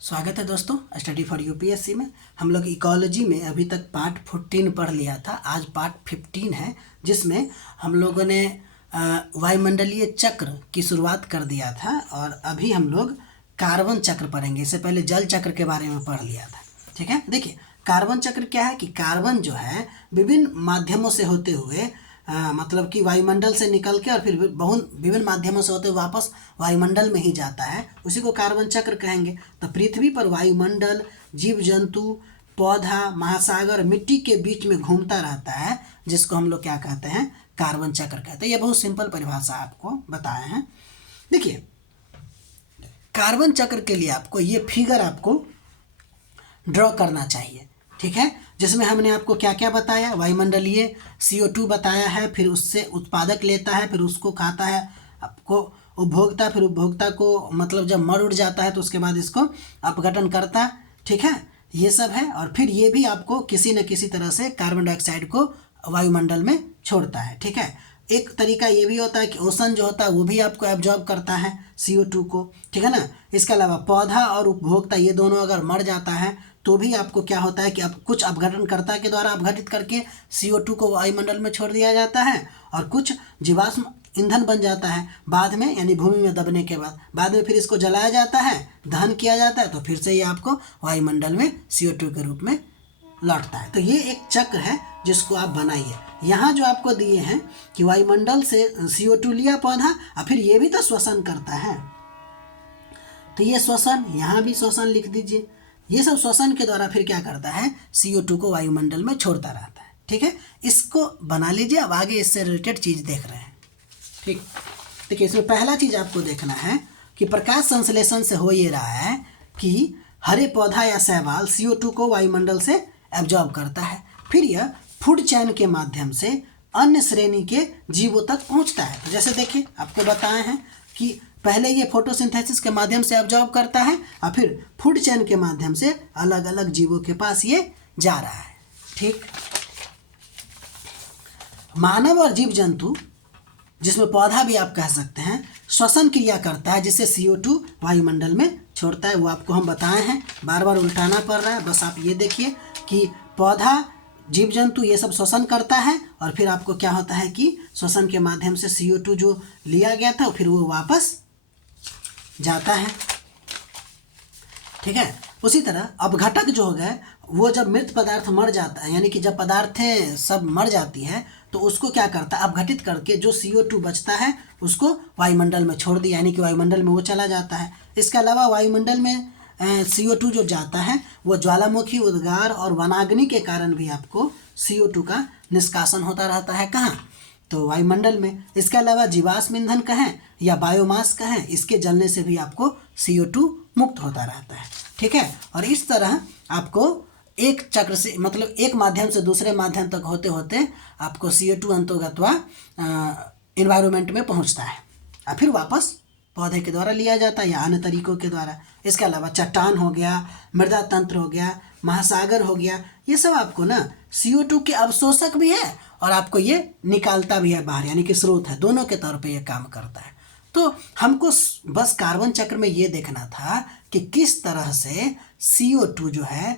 स्वागत है दोस्तों स्टडी फॉर यूपीएससी में। हम लोग इकोलॉजी में अभी तक पार्ट 14 पढ़ लिया था। आज पार्ट 15 है जिसमें हम लोगों ने वायुमंडलीय चक्र की शुरुआत कर दिया था और अभी हम लोग कार्बन चक्र पढ़ेंगे। इससे पहले जल चक्र के बारे में पढ़ लिया था। ठीक है, देखिए कार्बन चक्र क्या है कि कार्बन जो है विभिन्न माध्यमों से होते हुए मतलब कि वायुमंडल से निकल के और फिर बहुत विभिन्न माध्यमों से होते हुए वापस वायुमंडल में ही जाता है, उसी को कार्बन चक्र कहेंगे। तो पृथ्वी पर वायुमंडल, जीव जंतु, पौधा, महासागर, मिट्टी के बीच में घूमता रहता है, जिसको हम लोग क्या कहते हैं, कार्बन चक्र कहते हैं। ये बहुत सिंपल परिभाषा आपको बताए हैं। देखिए कार्बन चक्र के लिए आपको ये फिगर आपको ड्रॉ करना चाहिए। ठीक है, जिसमें हमने आपको क्या क्या बताया, वायुमंडलीय CO2 बताया है, फिर उससे उत्पादक लेता है, फिर उसको खाता है आपको उपभोक्ता, फिर उपभोक्ता को मतलब जब मर उड़ जाता है तो उसके बाद इसको अपघटन करता है। ठीक है, ये सब है। और फिर ये भी आपको किसी न किसी तरह से कार्बन डाइऑक्साइड को वायुमंडल में छोड़ता है। ठीक है, एक तरीका ये भी होता है कि ओशन जो होता है वो भी आपको एब्जॉर्ब करता है CO2 को। ठीक है ना, इसके अलावा पौधा और उपभोक्ता ये दोनों अगर मर जाता है तो भी आपको क्या होता है कि अब कुछ अपघटनकर्ता के द्वारा अपघटित करके CO2 को वायुमंडल में छोड़ दिया जाता है और कुछ जीवाश्म ईंधन बन जाता है बाद में, यानी भूमि में दबने के बाद में फिर इसको जलाया जाता है, दहन किया जाता है, तो फिर से ये आपको वायुमंडल में CO2 के रूप में लौटता है। तो ये एक चक्र है जिसको आप बनाइए। यहाँ जो आपको दिए हैं कि वायुमंडल से CO2 लिया पौधा और फिर ये भी तो श्वसन करता है, तो ये श्वसन, यहाँ भी श्वसन लिख दीजिए। ये सब श्वसन के द्वारा फिर क्या करता है, CO2 को वायुमंडल में छोड़ता रहता है। ठीक है, इसको बना लीजिए। अब आगे इससे रिलेटेड चीज़ देख रहे हैं। ठीक, देखिए इसमें पहला चीज़ आपको देखना है कि प्रकाश संश्लेषण से हो ये रहा है कि हरे पौधा या शैवाल CO2 को वायुमंडल से एब्जॉर्ब करता है, फिर यह फूड चैन के माध्यम से अन्य श्रेणी के जीवों तक पहुंचता है। तो जैसे देखिए आपको बताए हैं कि पहले ये फोटोसिंथेसिस के माध्यम से एब्जॉर्ब करता है और फिर फूड चैन के माध्यम से अलग अलग जीवों के पास ये जा रहा है। ठीक, मानव और जीव जंतु, जिसमें पौधा भी आप कह सकते हैं, श्वसन क्रिया करता है जिससे CO2 वायुमंडल में छोड़ता है। वो आपको हम बताए हैं, बार बार उल्टाना पड़ रहा है। बस आप ये देखिए कि पौधा, जीव जंतु ये सब श्वसन करता है और फिर आपको क्या होता है कि श्वसन के माध्यम से CO2 जो लिया गया था फिर वो वापस जाता है। ठीक है, उसी तरह अपघटक जो हो गए, वो जब मृत पदार्थ मर जाता है, यानी कि जब पदार्थें सब मर जाती है तो उसको क्या करता है, अपघटित करके जो CO2 बचता है उसको वायुमंडल में छोड़ दिया, यानी कि वायुमंडल में वो चला जाता है। इसके अलावा वायुमंडल में CO2 जो जाता है वो ज्वालामुखी, उद्गार और वनाग्नि के कारण भी आपको CO2 का निष्कासन होता रहता है। कहाँ, तो वायुमंडल में। इसके अलावा जीवाश्म ईंधन कहें या बायोमास कहें, इसके जलने से भी आपको CO2 मुक्त होता रहता है। ठीक है, और इस तरह आपको एक चक्र से मतलब एक माध्यम से दूसरे माध्यम तक होते होते आपको CO2 अंतोगत्वा इन्वायरमेंट में पहुंचता है और फिर वापस पौधे के द्वारा लिया जाता है या अन्य तरीकों के द्वारा। इसके अलावा चट्टान हो गया, मृदा तंत्र हो गया, महासागर हो गया, ये सब आपको ना CO2 के अवशोषक भी है और आपको ये निकालता भी है बाहर, यानी कि स्रोत है, दोनों के तौर पे ये काम करता है। तो हमको बस कार्बन चक्र में ये देखना था कि किस तरह से CO2 जो है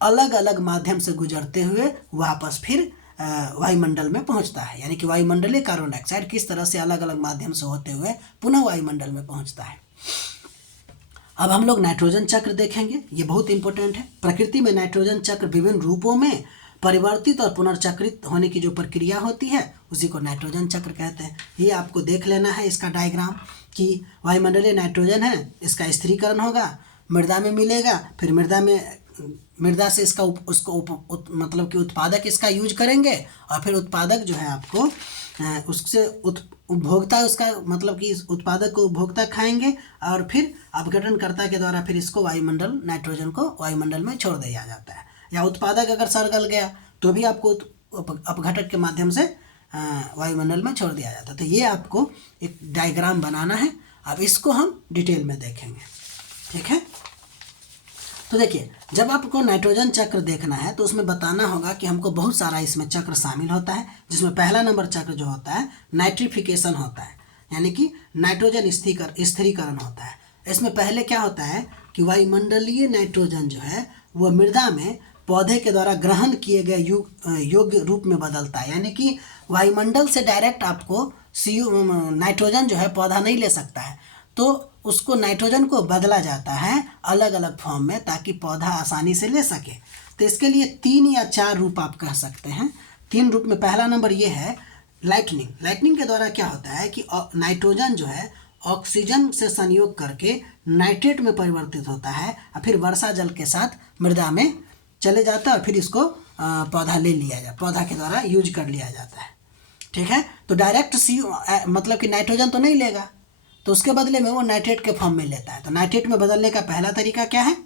अलग अलग माध्यम से गुजरते हुए वापस फिर वायुमंडल में पहुंचता है, यानी कि वायुमंडलीय कार्बन डाइऑक्साइड किस तरह से अलग अलग माध्यम से होते हुए पुनः वायुमंडल में पहुंचता है। अब हम लोग नाइट्रोजन चक्र देखेंगे, ये बहुत इंपॉर्टेंट है। प्रकृति में नाइट्रोजन चक्र विभिन्न रूपों में परिवर्तित और पुनर्चक्रित होने की जो प्रक्रिया होती है उसी को नाइट्रोजन चक्र कहते हैं। ये आपको देख लेना है इसका डायग्राम कि वायुमंडलीय नाइट्रोजन है, इसका स्थिरीकरण होगा, मृदा में मिलेगा, फिर मृदा से इसका मतलब कि उत्पादक इसका यूज करेंगे और फिर उत्पादक जो है आपको उससे उपभोक्ता, उसका मतलब कि इस उत्पादक को उपभोक्ता खाएंगे और फिर अपघटनकर्ता के द्वारा फिर इसको वायुमंडल, नाइट्रोजन को वायुमंडल में छोड़ दिया जाता है। या उत्पादक अगर सड़ गल गया तो भी आपको अपघटक के माध्यम से वायुमंडल में छोड़ दिया जाता है। तो ये आपको एक डायग्राम बनाना है। अब इसको हम डिटेल में देखेंगे। ठीक है, तो देखिए जब आपको नाइट्रोजन चक्र देखना है तो उसमें बताना होगा कि हमको बहुत सारा इसमें चक्र शामिल होता है, जिसमें पहला नंबर चक्र जो होता है नाइट्रिफिकेशन होता है, यानी कि नाइट्रोजन स्थिरीकरण होता है। इसमें पहले क्या होता है कि वायुमंडलीय नाइट्रोजन जो है वो मृदा में पौधे के द्वारा ग्रहण किए गए योग्य रूप में बदलता है। यानी कि वायुमंडल से डायरेक्ट आपको नाइट्रोजन जो है पौधा नहीं ले सकता है, तो उसको नाइट्रोजन को बदला जाता है अलग अलग फॉर्म में ताकि पौधा आसानी से ले सके। तो इसके लिए 3 या 4 रूप आप कह सकते हैं। 3 रूप में पहला नंबर ये है लाइटनिंग। लाइटनिंग के द्वारा क्या होता है कि नाइट्रोजन जो है ऑक्सीजन से संयोग करके नाइट्रेट में परिवर्तित होता है और फिर वर्षा जल के साथ मृदा में चले जाता है और फिर इसको पौधा के द्वारा यूज कर लिया जाता है। ठीक है, तो डायरेक्ट मतलब कि नाइट्रोजन तो नहीं लेगा, तो उसके बदले में वो नाइट्रेट के फॉर्म में लेता है। तो नाइट्रेट में बदलने का पहला तरीका क्या है?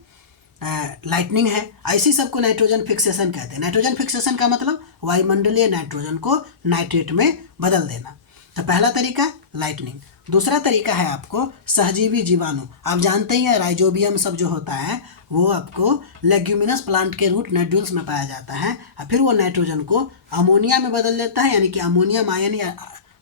लाइटनिंग है। ऐसी सबको नाइट्रोजन फिक्सेशन कहते हैं। नाइट्रोजन फिक्सेशन का मतलब वायुमंडलीय नाइट्रोजन को नाइट्रेट में बदल देना। तो पहला तरीका लाइटनिंग। दूसरा तरीका है आपको सहजीवी जीवाणु। आप जानते ही हैं राइजोबियम सब जो होता है वो आपको लेग्यूमिनस प्लांट के रूट नोड्यूल्स में पाया जाता है और फिर वो नाइट्रोजन को अमोनिया में बदल देता है, यानी कि अमोनियम आयन या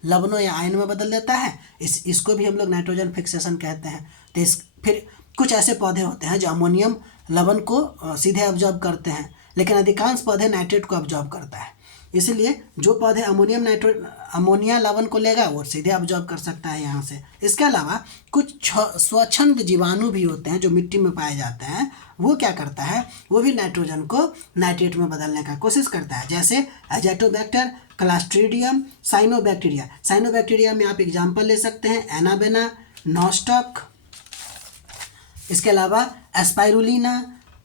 लवणों या आयन में बदल देता है। इसको भी हम लोग नाइट्रोजन फिक्सेशन कहते हैं। तो फिर कुछ ऐसे पौधे होते हैं जो अमोनियम लवण को सीधे ऑब्जॉर्ब करते हैं, लेकिन अधिकांश पौधे नाइट्रेट को ऑब्जॉर्ब करता है। इसलिए जो पौधे अमोनिया लवण को लेगा वो सीधे ऑब्जॉर्ब कर सकता है यहाँ से। इसके अलावा कुछ स्वच्छंद जीवाणु भी होते हैं जो मिट्टी में पाए जाते हैं। वो क्या करता है, वो भी नाइट्रोजन को नाइट्रेट में बदलने का कोशिश करता है, जैसे एजेटोबैक्टर, क्लास्ट्रीडियम, साइनोबैक्टीरिया। साइनोबैक्टीरिया में आप एग्जाम्पल ले सकते हैं एनाबेना, नॉस्टॉक, इसके अलावा एस्पाइरुलिना,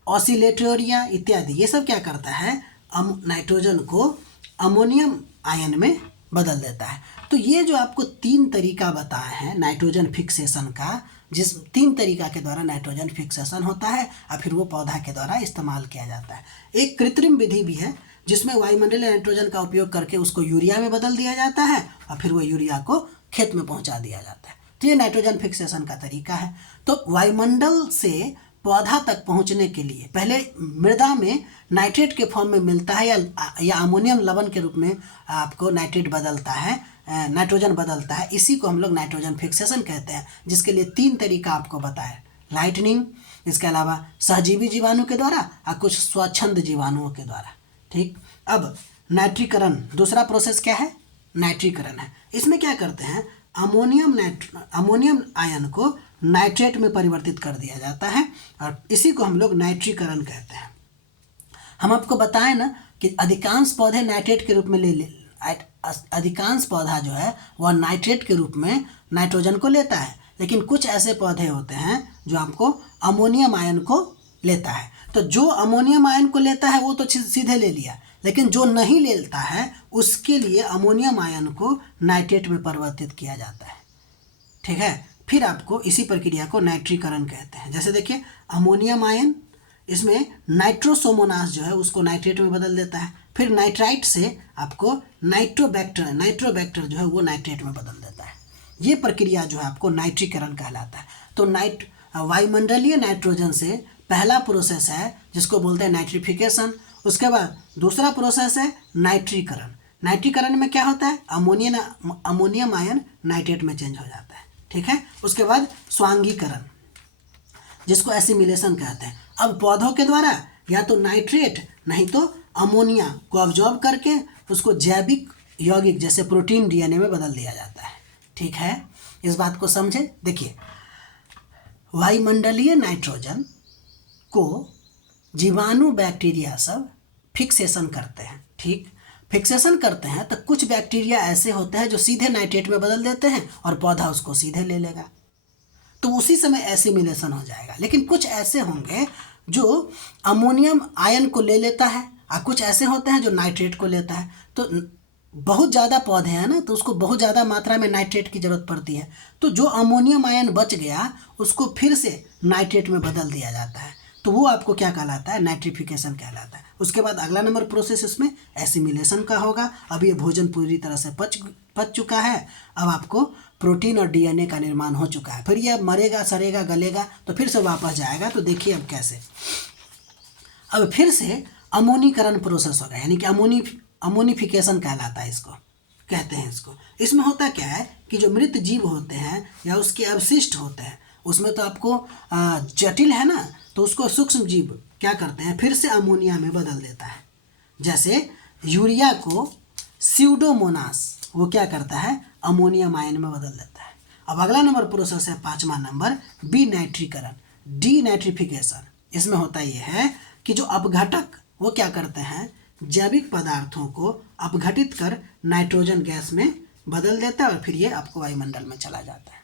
ऑसिलेटोरिया इत्यादि। ये सब क्या करता है, नाइट्रोजन को अमोनियम आयन में बदल देता है। तो ये जो आपको 3 तरीका बताए हैं नाइट्रोजन फिक्सेशन का, जिस 3 तरीका के द्वारा नाइट्रोजन फिक्सेशन होता है और फिर वो पौधा के द्वारा इस्तेमाल किया जाता है। एक कृत्रिम विधि भी है जिसमें वायुमंडलीय नाइट्रोजन का उपयोग करके उसको यूरिया में बदल दिया जाता है और फिर वो यूरिया को खेत में पहुंचा दिया जाता है। तो ये नाइट्रोजन फिक्सेशन का तरीका है। तो वायुमंडल से पौधा तक पहुंचने के लिए पहले मृदा में नाइट्रेट के फॉर्म में मिलता है या अमोनियम लवण के रूप में आपको नाइट्रेट बदलता है, नाइट्रोजन बदलता है। इसी को हम लोग नाइट्रोजन फिक्सेशन कहते हैं, जिसके लिए 3 तरीका आपको बताया, लाइटनिंग, इसके अलावा सहजीवी जीवाणु के द्वारा और कुछ स्वच्छंद जीवाणुओं के द्वारा। ठीक, अब नाइट्रीकरण, दूसरा प्रोसेस क्या है, नाइट्रीकरण है। इसमें क्या करते हैं, अमोनियम आयन को नाइट्रेट में परिवर्तित कर दिया जाता है और इसी को हम लोग नाइट्रीकरण कहते हैं। हम आपको बताएं ना कि अधिकांश पौधे नाइट्रेट के रूप में अधिकांश पौधा जो है वह नाइट्रेट के रूप में नाइट्रोजन को लेता है, लेकिन कुछ ऐसे पौधे होते हैं जो आपको अमोनियम आयन को लेता है। तो जो अमोनियम आयन को लेता है वो तो सीधे ले लिया, लेकिन जो नहीं लेता है उसके लिए अमोनियम आयन को नाइट्रेट में परिवर्तित किया जाता है। ठीक है, फिर आपको इसी प्रक्रिया को नाइट्रीकरण कहते हैं। जैसे देखिए अमोनियम आयन, इसमें नाइट्रोसोमोनास जो है उसको नाइट्रेट में बदल देता है, फिर नाइट्राइट से आपको नाइट्रोबैक्टर जो है वो नाइट्रेट में बदल देता है। ये प्रक्रिया जो है आपको नाइट्रीकरण कहलाता है। तो वायुमंडलीय नाइट्रोजन से पहला प्रोसेस है जिसको बोलते हैं नाइट्रिफिकेशन। उसके बाद दूसरा प्रोसेस है नाइट्रीकरण। नाइट्रीकरण में क्या होता है, अमोनियम आयन नाइट्रेट में चेंज हो जाता है। ठीक है, उसके बाद स्वांगीकरण, जिसको एसिमिलेशन कहते हैं। अब पौधों के द्वारा या तो नाइट्रेट नहीं तो अमोनिया को ऑब्जॉर्ब करके उसको जैविक यौगिक जैसे प्रोटीन डीएनए में बदल दिया जाता है। ठीक है, इस बात को समझे। देखिए वायुमंडलीय नाइट्रोजन को जीवाणु बैक्टीरिया सब फिक्सेशन करते हैं। ठीक, फिक्सेशन करते हैं तो कुछ बैक्टीरिया ऐसे होते हैं जो सीधे नाइट्रेट में बदल देते हैं और पौधा उसको सीधे ले लेगा, तो उसी समय एसिमिलेशन हो जाएगा। लेकिन कुछ ऐसे होंगे जो अमोनियम आयन को ले लेता है और कुछ ऐसे होते हैं जो नाइट्रेट को लेता है। तो बहुत ज़्यादा पौधे हैं ना, तो उसको बहुत ज़्यादा मात्रा में नाइट्रेट की ज़रूरत पड़ती है। तो जो अमोनियम आयन बच गया उसको फिर से नाइट्रेट में बदल दिया जाता है, तो वो आपको क्या कहलाता है, नाइट्रिफिकेशन कहलाता है। उसके बाद अगला नंबर प्रोसेस इसमें एसिमिलेशन का होगा। अब ये भोजन पूरी तरह से पच चुका है, अब आपको प्रोटीन और डीएनए का निर्माण हो चुका है। फिर ये मरेगा, सड़ेगा, गलेगा, तो फिर से वापस जाएगा। तो देखिए अब कैसे, अब फिर से अमोनीकरण प्रोसेस होगा, यानी कि अमोनिफिकेशन कहलाता है, इसको कहते हैं इसको। इसमें होता क्या है कि जो मृत जीव होते हैं या उसके अवशिष्ट होते हैं उसमें तो आपको जटिल है ना, तो उसको सूक्ष्म जीव क्या करते हैं, फिर से अमोनिया में बदल देता है। जैसे यूरिया को स्यूडोमोनास वो क्या करता है, अमोनियम आयन में बदल देता है। अब अगला नंबर प्रोसेस है 5वां नंबर विनाइट्रीकरण, डीनाइट्रिफिकेशन। इसमें होता ये है कि जो अपघटक वो क्या करते हैं, जैविक पदार्थों को अपघटित कर नाइट्रोजन गैस में बदल देता है और फिर ये आपको वायुमंडल में चला जाता है।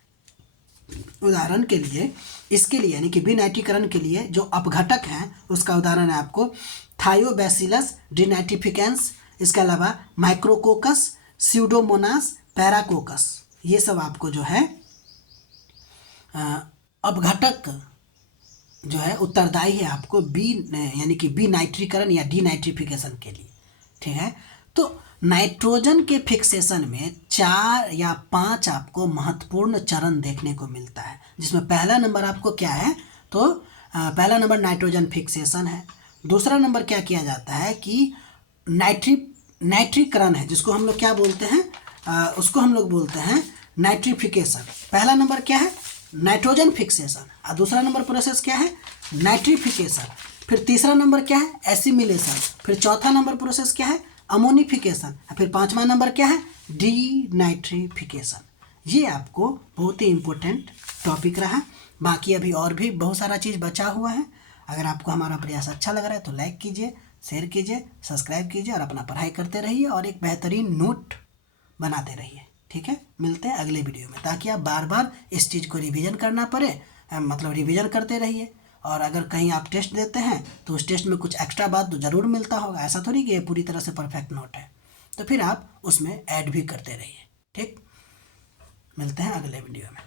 उदाहरण के लिए इसके लिए यानी कि विनाइट्रीकरण के लिए जो अपघटक हैं उसका उदाहरण है आपको थायोबैसिलस डिनाइट्रिफिकेंस, इसके अलावा माइक्रोकोकस, स्यूडोमोनास, पैराकोकस। ये सब आपको जो है अपघटक जो है उत्तरदायी है आपको बी यानी कि विनाइट्रीकरण या डीनाइट्रिफिकेशन के लिए। ठीक है, तो नाइट्रोजन के फिक्सेशन में 4 या 5 आपको महत्वपूर्ण चरण देखने को मिलता है, जिसमें पहला नंबर आपको क्या है, तो पहला नंबर नाइट्रोजन फिक्सेशन है। दूसरा नंबर क्या किया जाता है कि नाइट्रीकरण है, जिसको हम लोग क्या बोलते हैं, उसको हम लोग बोलते हैं नाइट्रिफिकेशन। पहला नंबर क्या है, नाइट्रोजन फिक्सेशन, और दूसरा नंबर प्रोसेस क्या है, नाइट्रिफिकेशन। फिर तीसरा नंबर क्या है, एसिमिलेशन। फिर चौथा नंबर प्रोसेस क्या है, अमोनिफिकेशन। फिर 5वां नंबर क्या है, डीनाइट्रिफिकेशन। ये आपको बहुत ही इम्पोर्टेंट टॉपिक रहा। बाकी अभी और भी बहुत सारा चीज़ बचा हुआ है। अगर आपको हमारा प्रयास अच्छा लग रहा है तो लाइक कीजिए, शेयर कीजिए, सब्सक्राइब कीजिए और अपना पढ़ाई करते रहिए और एक बेहतरीन नोट बनाते रहिए। ठीक है, मिलते हैं अगले वीडियो में, ताकि आप बार बार इस चीज़ को रिवीजन करना पड़े, मतलब रिवीजन करते रहिए। और अगर कहीं आप टेस्ट देते हैं तो उस टेस्ट में कुछ एक्स्ट्रा बात तो ज़रूर मिलता होगा, ऐसा थोड़ी कि ये पूरी तरह से परफेक्ट नोट है, तो फिर आप उसमें ऐड भी करते रहिए। ठीक, मिलते हैं अगले वीडियो में।